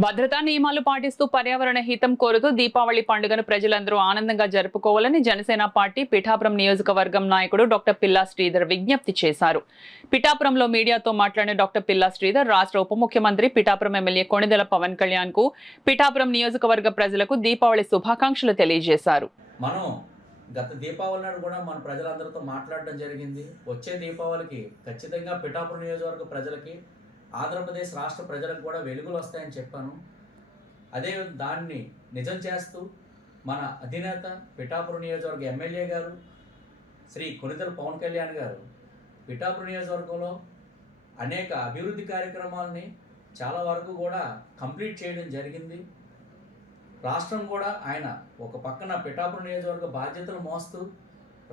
భద్రతా నియమాలు పాటిస్తూ పర్యావరణ హితం కోరుతూ దీపావళి పండుగను ప్రజలందరూ ఆనందంగా జరుపుకోవాలని జనసేన పార్టీ పిఠాపురం నియోజకవర్గం నాయకుడు డాక్టర్ పిల్లా శ్రీధర్ విజ్ఞప్తి చేశారు. పిఠాపురంలో మీడియాతో మాట్లాడిన డాక్టర్ పిల్లా శ్రీధర్ రాష్ట్ర ఉప ముఖ్యమంత్రి పిఠాపురం ఎమ్మెల్యే కొణిదెల పవన్ కళ్యాణ్ కు పిఠాపురం నియోజకవర్గ ప్రజలకు దీపావళి శుభాకాంక్షలు తెలియజేశారు. గత దీపావళి నాడు కూడా మన ప్రజలందరితో మాట్లాడడం జరిగింది. వచ్చే దీపావళికి ఖచ్చితంగా పిఠాపురం నియోజకవర్గ ప్రజలకి, ఆంధ్రప్రదేశ్ రాష్ట్ర ప్రజలకు కూడా వెలుగులు వస్తాయని చెప్పాను. అదే దాన్ని నిజం చేస్తూ మన అధినేత పిఠాపురం నియోజకవర్గ ఎమ్మెల్యే గారు శ్రీ కొణిదెల పవన్ కళ్యాణ్ గారు పిఠాపురం నియోజకవర్గంలో అనేక అభివృద్ధి కార్యక్రమాలని చాలా వరకు కూడా కంప్లీట్ చేయడం జరిగింది. రాష్ట్రం కూడా ఆయన ఒక పక్కన పిఠాపురం నియోజకవర్గ బాధ్యతలు మోస్తూ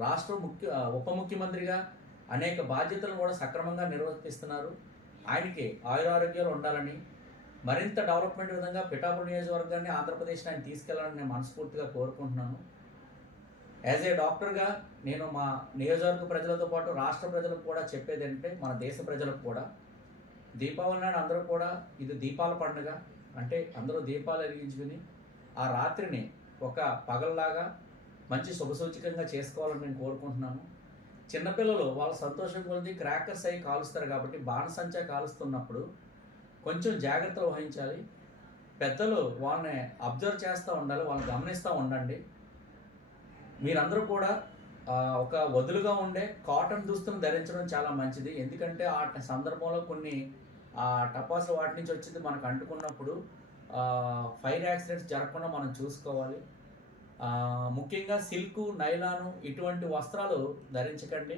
రాష్ట్ర ఉప ముఖ్యమంత్రిగా అనేక బాధ్యతలు కూడా సక్రమంగా నిర్వర్తిస్తున్నారు. ఆయనకి ఆయురారోగ్యాలు ఉండాలని, మరింత డెవలప్మెంట్ విధంగా పిఠాపురం నియోజకవర్గాన్ని ఆంధ్రప్రదేశ్ని ఆయన తీసుకెళ్లాలని నేను మనస్ఫూర్తిగా కోరుకుంటున్నాను. యాజ్ ఏ డాక్టర్గా నేను మా నియోజకవర్గ ప్రజలతో పాటు రాష్ట్ర ప్రజలకు కూడా చెప్పేది ఏంటంటే, మన దేశ ప్రజలకు కూడా దీపావళి నాడు అందరూ కూడా ఇది దీపాల పండుగ, అంటే అందరూ దీపాలు వెలిగించుకుని ఆ రాత్రిని ఒక పగల్లాగా మంచి శుభసూచకంగా చేసుకోవాలని నేను కోరుకుంటున్నాను. చిన్నపిల్లలు వాళ్ళ సంతోషం కొద్ది క్రాకర్స్ అయి కాలుస్తారు కాబట్టి బాణసంచా కాలుస్తున్నప్పుడు కొంచెం జాగ్రత్తలు వహించాలి. పెద్దలు వాళ్ళని అబ్జర్వ్ చేస్తూ ఉండాలి, వాళ్ళని గమనిస్తూ ఉండండి. మీరందరూ కూడా ఒక వదులుగా ఉండే కాటన్ దుస్తులను ధరించడం చాలా మంచిది. ఎందుకంటే ఆ సందర్భంలో కొన్ని టపాసులు వాటి నుంచి వచ్చింది మనకు అంటుకున్నప్పుడు ఫైర్ యాక్సిడెంట్స్ జరగకుండా మనం చూసుకోవాలి. ముఖ్యంగా సిల్కు, నైలాను ఇటువంటి వస్త్రాలు ధరించకండి.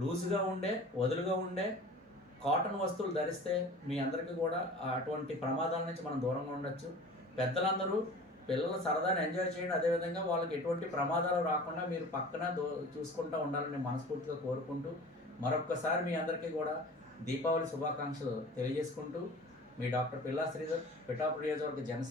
లూజ్గా ఉండే, వదులుగా ఉండే కాటన్ వస్తువులు ధరిస్తే మీ అందరికీ కూడా అటువంటి ప్రమాదాల నుంచి మనం దూరంగా ఉండొచ్చు. పెద్దలందరూ పిల్లల సరదాని ఎంజాయ్ చేయండి. అదేవిధంగా వాళ్ళకి ఎటువంటి ప్రమాదాలు రాకుండా మీరు పక్కన చూసుకుంటూ ఉండాలని మనస్ఫూర్తిగా కోరుకుంటూ మరొక్కసారి మీ అందరికీ కూడా దీపావళి శుభాకాంక్షలు తెలియజేసుకుంటూ మీ డాక్టర్ పిల్లా శ్రీధర్, పిఠాపురం నియోజకవర్గ జనసేన